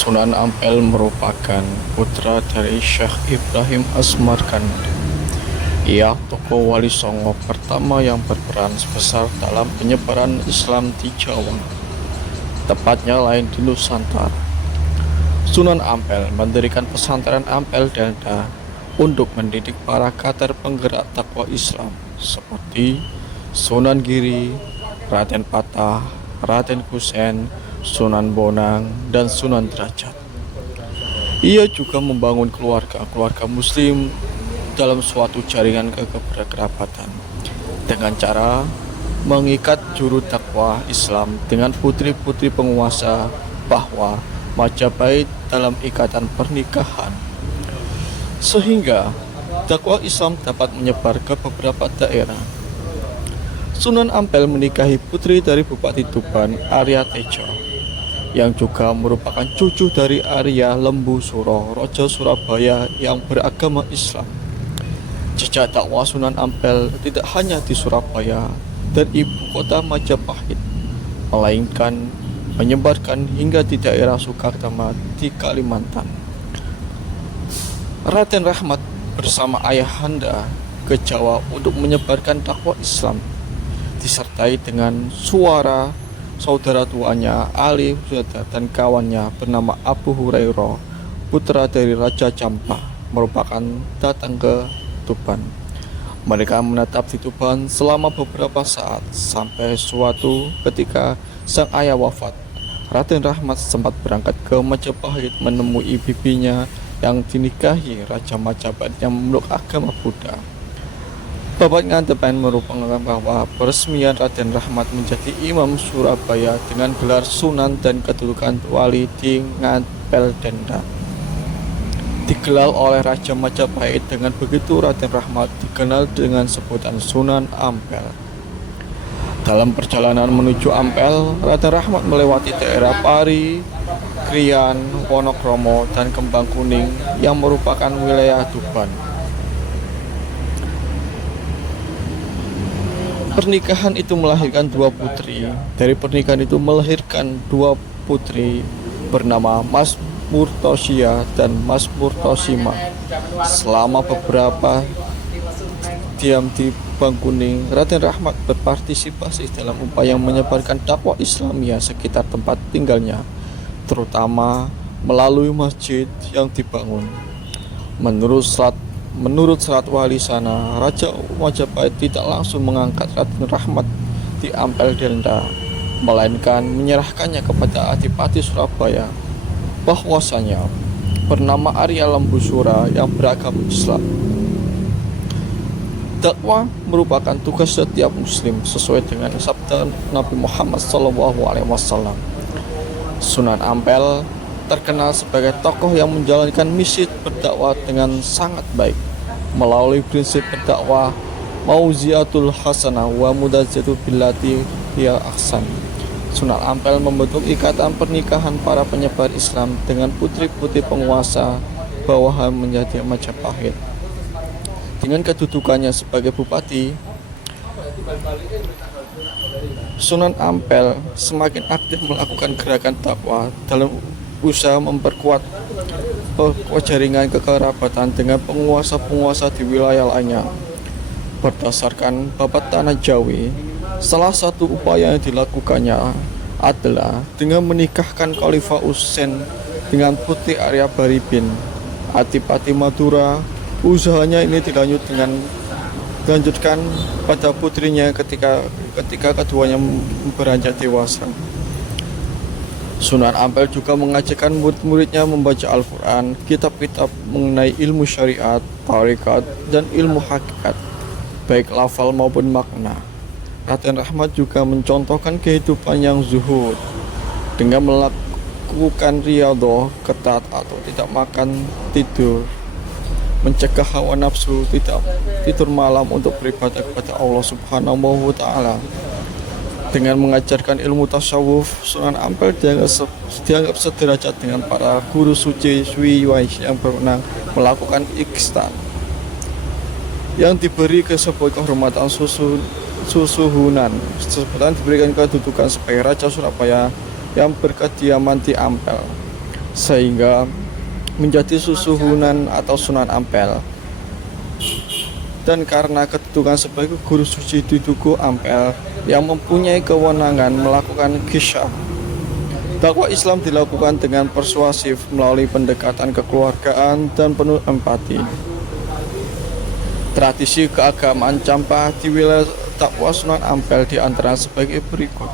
Sunan Ampel merupakan putra dari Syekh Ibrahim Asmarkandi. Ia tokoh Wali Songo pertama yang berperan besar dalam penyebaran Islam di Jawa, tepatnya lain di Nusantara. Sunan Ampel mendirikan pesantren Ampel Delta untuk mendidik para kader penggerak takwa Islam seperti Sunan Giri, Raden Patah, Raden Kusen, Sunan Bonang, dan Sunan Derajat. Ia juga membangun keluarga muslim dalam suatu jaringan kekerabatan dengan cara mengikat juru dakwah Islam dengan putri-putri penguasa bahwa Majapahit dalam ikatan pernikahan, sehingga dakwah Islam dapat menyebar ke beberapa daerah. Sunan Ampel menikahi putri dari Bupati Tuban, Arya Tejo, yang juga merupakan cucu dari Arya Lembu Suro, Raja Surabaya yang beragama Islam. Jejak dakwah Sunan Ampel tidak hanya di Surabaya dan ibu kota Majapahit, melainkan menyebarkan hingga di daerah Sukatama di Kalimantan. Raden Rahmat bersama ayahanda ke Jawa untuk menyebarkan dakwah Islam, disertai dengan suara saudara tuanya Ali Huzada dan kawannya bernama Abu Hurairah, putra dari Raja Campa, merupakan datang ke Tuban. Mereka menetap di Tuban selama beberapa saat sampai suatu ketika sang ayah wafat. Raden Rahmat sempat berangkat ke Majapahit menemui bibinya yang dinikahi Raja Majapahit yang memeluk agama Buddha. Bapak Ngantepen merupakan bahwa peresmian Raden Rahmat menjadi Imam Surabaya dengan gelar Sunan dan kedudukan wali di Ngampel Denda digelar oleh Raja Majapahit. Dengan begitu Raden Rahmat dikenal dengan sebutan Sunan Ampel. Dalam perjalanan menuju Ampel, Raden Rahmat melewati daerah Pari, Krian, Wonokromo, dan Kembang Kuning yang merupakan wilayah Tuban. Pernikahan itu melahirkan dua putri. Dari pernikahan itu melahirkan dua putri bernama Mas Murtosia dan Mas Murtosima. Selama beberapa diam di Bangkuning, Raden Rahmat berpartisipasi dalam upaya menyebarkan dakwah Islamiyah sekitar tempat tinggalnya, terutama melalui masjid yang dibangun. Menurut serat wali sana, Raja Majapahit tidak langsung mengangkat Raden Rahmat di Ampel Delta, melainkan menyerahkannya kepada Adipati Surabaya, bahwasanya bernama Arya Lembu Suro yang beragama Islam. Dakwah merupakan tugas setiap muslim sesuai dengan sabda Nabi Muhammad SAW. Sunan Ampel terkenal sebagai tokoh yang menjalankan misi berdakwah dengan sangat baik melalui prinsip berdakwah mauziatul hasanah wa mudazatu billati hiya ahsan. Sunan Ampel membentuk ikatan pernikahan para penyebar Islam dengan putri-putri penguasa bawahan menjadi Majapahit. Dengan kedudukannya sebagai bupati, Sunan Ampel semakin aktif melakukan gerakan dakwah dalam usaha memperkuat jaringan kekerabatan dengan penguasa-penguasa di wilayah lainnya. Berdasarkan babat tanah Jawi, salah satu upaya yang dilakukannya adalah dengan menikahkan Khalifah Husain dengan putri Arya Baribin, Adipati Madura. Usahanya ini dilanjutkan pada putrinya ketika keduanya beranjak dewasa. Sunan Ampel juga mengajarkan murid-muridnya membaca Al-Quran, kitab-kitab mengenai ilmu syariat, tarekat, dan ilmu hakikat, baik lafal maupun makna. Raden Rahmat juga mencontohkan kehidupan yang zuhud dengan melakukan riyadhah ketat atau tidak makan tidur, mencegah hawa nafsu, tidak tidur malam untuk beribadah kepada Allah Subhanahu wa Ta'ala. Dengan mengajarkan ilmu tasawuf, Sunan Ampel dianggap sederajat dengan para guru suci Swiwais yang pernah melakukan ikhsan, yang diberi sebuah kehormatan susuhunan. Sebutan diberikan kedudukan sebagai Raja Surabaya yang berkediaman di Ampel. sehingga menjadi susuhunan atau Sunan Ampel. Dan karena kedudukan sebagai guru suci di Tugu Ampel yang mempunyai kewenangan melakukan qisyah, dakwah Islam dilakukan dengan persuasif melalui pendekatan kekeluargaan dan penuh empati. Tradisi keagamaan Campa di wilayah dakwah Sunan Ampel di antara sebagai berikut.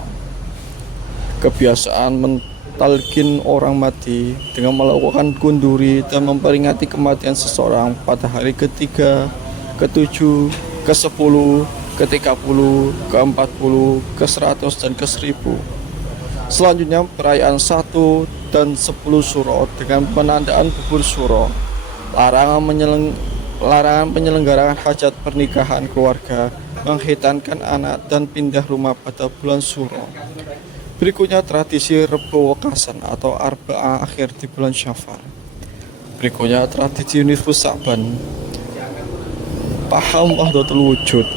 Kebiasaan mentalkin orang mati dengan melakukan kunduri dan memperingati kematian seseorang pada hari ketiga, ke-7, ke-10, ke-30, ke-40, ke-100, dan ke-1000. Selanjutnya perayaan 1 dan 10 suro dengan penandaan bubur suro. Larangan penyelenggaraan hajat pernikahan keluarga, menghitankan anak, dan pindah rumah pada bulan suro. Berikutnya tradisi Rebo Wekasan atau Arba'ah akhir di bulan Syafar. Berikutnya tradisi Nisfu Sa'ban, paham wahdatul wujud,